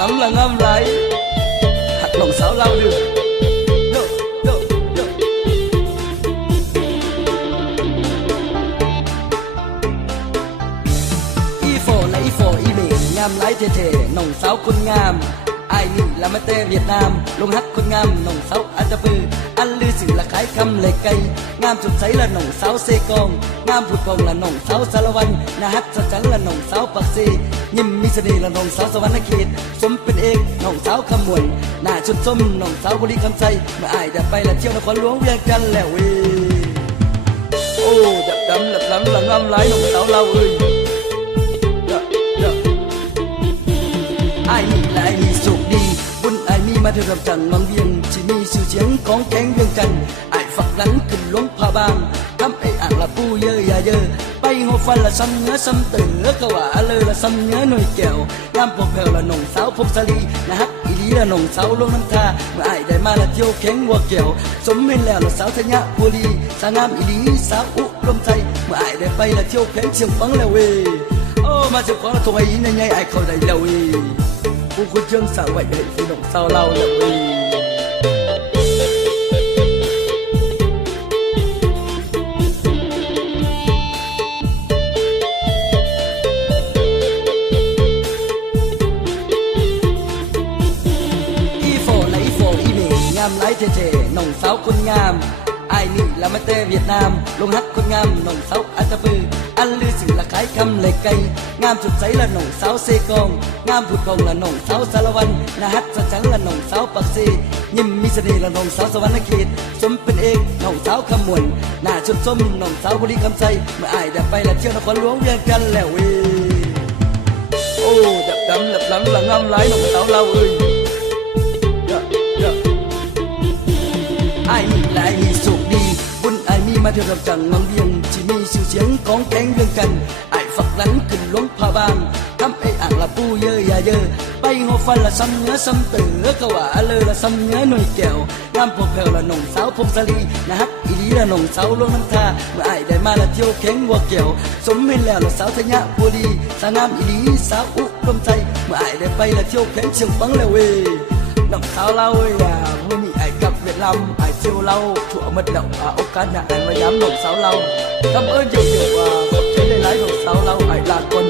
lắm là ngâm lại hạt lòng sáo lao được yo, yo, yo. Y phổ y bể ngam lái thề thề nồng sáoคนงามไอ้นี่ละมาเต้เวียดนามลงฮักคนงามหน่งเสาอาจจะปืออันลือสื่อละขายคำเลยไกลงามสุดใสละหน่งเสาเซกองงามผุดพองละหน่งเสาสารวันนาฮักสัจจันละหน่งเสาปักซียิ้มมีเสน่ห์ละหน่งเสาสวรรค์เขตสมเป็นเอกหน่งเสาขมวนหน้าชุดส้มหน่งเสาบุรีคำใจเมื่อไอ้เดินไปละเที่ยวนครหลวงเวียงจันทร์แล้วเว้ยโอ้ดับดำหลับล้ำละงามหลายหน่งเสาเราเอ้ยไอ้นี่และไอ้นี่สุขดีบุญไอ้มีมาเถิดรำจันวังเวียงที่มีชื่อเสียงของแข็งเวียงจันไอ้ฝักหลังขึ้นหลวงพาบางทำไอ้อ่างละปูเยอะอย่าเยอะไปหัวฟันละซ้ำเนื้อซ้ำเตือก็ว่าเลยละซ้ำเนื้อหน่วยแก้วงามพวกแผ่วละหน่งสาวพบสลีนะฮักอีลีละหน่งสาวลงน้ำตาเมื่อไอ้ได้มาละเที่ยวแข็งวัวแก้วสมเป็นแล้วละสาวธัญญาบุรีสาวงามอีลีสาวอุลมใจเมื่อไอ้ได้ไปละเที่ยวแข็งเชียงฟังแล้วเว้ยโอ้มาเจ้าของละทงไอ้ยินยังไงไอ้เขาได้แล้วเว้ยผู้คนเชื่องสาวไว้ให้พี่น้องสาวเราแล้วเว้ยงามหลายเท่ๆน้องสาวคนงามไอ้นี่ละมาเต้เวียดนามลงฮักคนงามน้องสาวอาจจะปืออันลือสื่อละขายคำเลยไกลงามสุดใสละน้องสาวเซกองงามผุดพองละน้องสาวสารวันนาฮักสัจจันละน้องสาวปักซียิ้มมีเสน่ห์ละน้องสาวสวรรค์เขตสมเป็นเอกน้องสาวขมวนหน้าชุดส้มน้องสาวบุรีคำใจเมื่อไอ้เดินไปละเที่ยวนครหลวงเวียงจันทร์แล้วเว้ยโอ้ดับดำหลับล้ำละงามหลายน้องสาวเราเอ้ยไอ้นี่และไอ้นี่สุขดีบุญไอ้มีมาเถิดรำจันวังเวียงที่มีชื่อเสียงของแข็งเวียงกันไอ้ฝักหลังขึ้นหลวงพาบางทำไอ้อ่างละปูเยอะอย่าเยอะไปหัวฟันละซ้ำเนื้อซ้ำเตือก็ว่าเลยละซ้ำเนื้อหน่วยแก้วงามพวกแผ่วละหน่งสาวพงศลีนะฮักอีลีละหน่งสาวลงน้ำตาเมื่อไอ้ได้มาละเที่ยวแข็งวัวแก้วสมเป็นแล้วละสาวธัญญาบุรีสาวงามอีลีสาวอุลมใจเมื่อไอ้ได้ไปละเที่ยวแข็งเชียงฟังแล้วเว้ยน้องสาวเราเว้ยมื่อนี้ไอ้กับเวียดนามไอ้เที่ยวเราทั่วหมดแล้วโอกาสหน้าไอ้มาย้ำน้องสาวเราทำเอิญเยอะๆว่าขอบใจหลายๆน้องสาวเราไอ้ลาคน